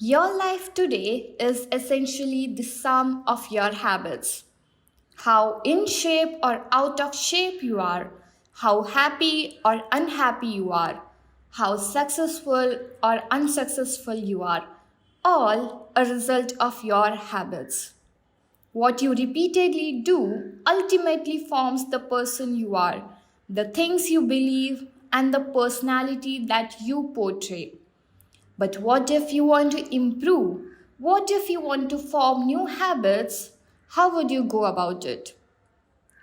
Your life today is essentially the sum of your habits. How in shape or out of shape you are, how happy or unhappy you are, how successful or unsuccessful you are, all a result of your habits. What you repeatedly do ultimately forms the person you are, the things you believe, and the personality that you portray. But what if you want to improve? What if you want to form new habits? How would you go about it?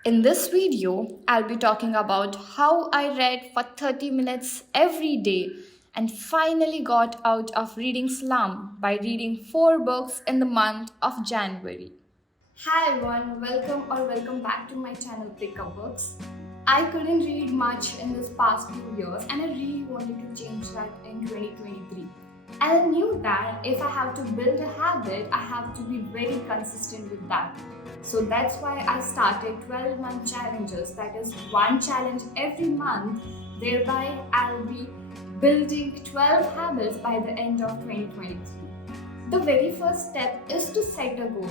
In this video, I'll be talking about how I read for 30 minutes every day and finally got out of reading slump by reading 4 books in the month of January. Hi everyone, welcome back to my channel Pickup Books. I couldn't read much in this past few years and I really wanted to change that in 2023. And I knew that if I have to build a habit, I have to be very consistent with that. So that's why I started 12-month challenges, that is one challenge every month. Thereby, I'll be building 12 habits by the end of 2023. The very first step is to set a goal.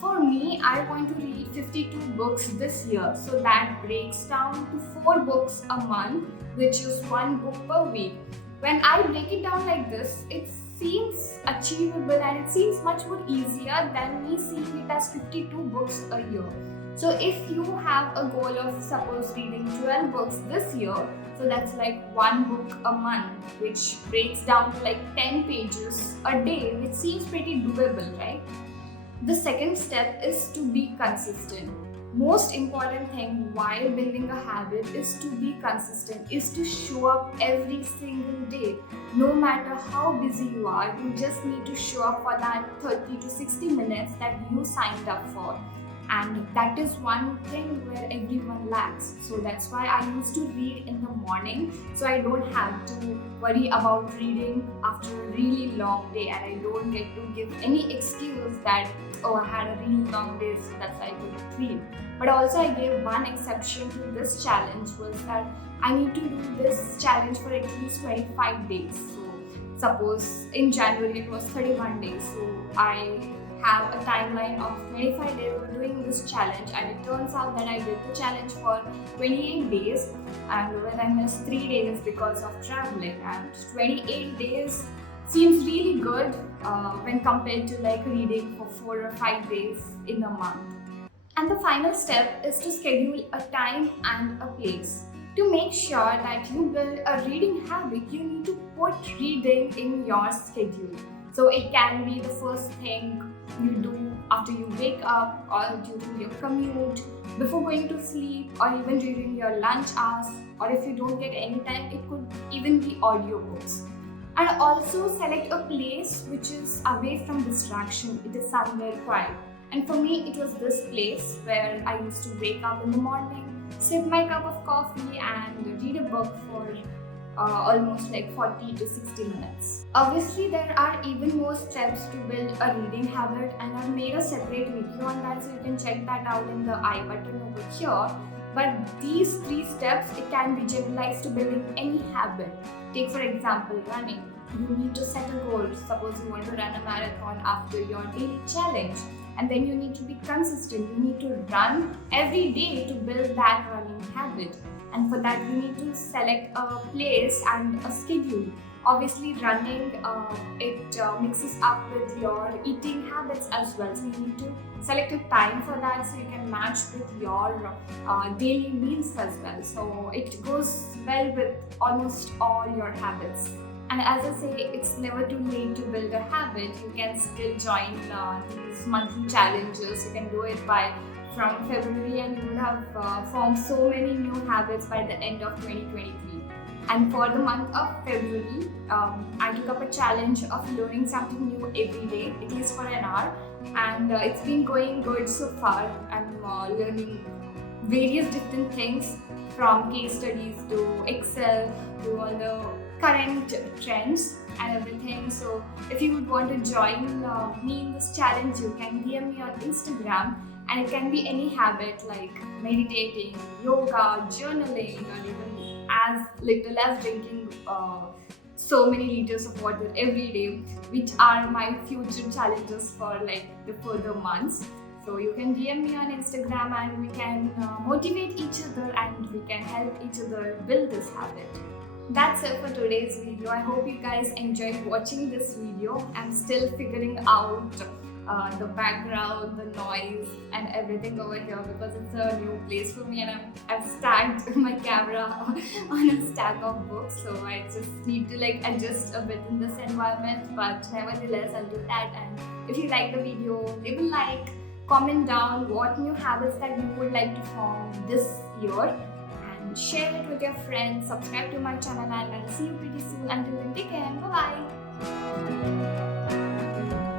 For me, I want to read 52 books this year, so that breaks down to 4 books a month, which is 1 book per week. When I break it down like this, it seems achievable and it seems much more easier than me seeing it as 52 books a year. So if you have a goal of suppose reading 12 books this year, so that's like 1 book a month, which breaks down to like 10 pages a day, which seems pretty doable, right? The second step is to be consistent. Most important thing while building a habit is to be consistent, is to show up every single day. No matter how busy you are, you just need to show up for that 30 to 60 minutes that you signed up for. And that is one thing where everyone lacks. So that's why I used to read in the morning, so I don't have to worry about reading after a really long day, and I don't get to give any excuse that, oh, I had a really long day, so that's why I couldn't read. But also I gave one exception to this challenge, was that I need to do this challenge for at least 25 days. So suppose in January it was 31 days, so I have a timeline of 25 days of doing this challenge, and it turns out that I did the challenge for 28 days, and when I missed 3 days because of traveling, and 28 days seems really good when compared to like reading for 4 or 5 days in a month. And the final step is to schedule a time and a place. To make sure that you build a reading habit, you need to put reading in your schedule. So it can be the first thing you do after you wake up, or during your commute, before going to sleep, or even during your lunch hours, or if you don't get any time, it could even be audiobooks. And also select a place which is away from distraction. It is somewhere quiet. And for me, it was this place where I used to wake up in the morning, sip my cup of coffee, and read a book for almost like 40 to 60 minutes. Obviously, there are even more steps to build a reading habit, and I've made a separate video on that, so you can check that out in the I button over here. But these 3 steps, it can be generalized to building any habit. Take for example, running. You need to set a goal. Suppose you want to run a marathon after your daily challenge, and then you need to be consistent. You need to run every day to build that running habit. And for that, you need to select a place and a schedule. Obviously, running, it mixes up with your eating habits as well. So you need to select a time for that, so you can match with your daily meals as well. So it goes well with almost all your habits. And as I say, it's never too late to build a habit. You can still join these monthly challenges. You can do it from February, and you will have formed so many new habits by the end of 2023. And for the month of February, I took up a challenge of learning something new every day, at least for an hour. And it's been going good so far. I'm learning various different things, from case studies to Excel to all the current trends and everything. So if you would want to join me in this challenge, you can DM me on Instagram, and it can be any habit like meditating, yoga, journaling, or even as little as drinking so many liters of water every day, which are my future challenges for like the further months. So you can DM me on Instagram and we can motivate each other and we can help each other build this habit. That's it for today's video. I hope you guys enjoyed watching this video. I'm still figuring out the background, the noise and everything over here because it's a new place for me, and I've stacked my camera on a stack of books, so I just need to like adjust a bit in this environment, but nevertheless I'll do that. And if you like the video, leave a like, comment down what new habits that you would like to form this year, and share it with your friends, subscribe to my channel, and I'll see you pretty soon. Until then, take care, bye bye.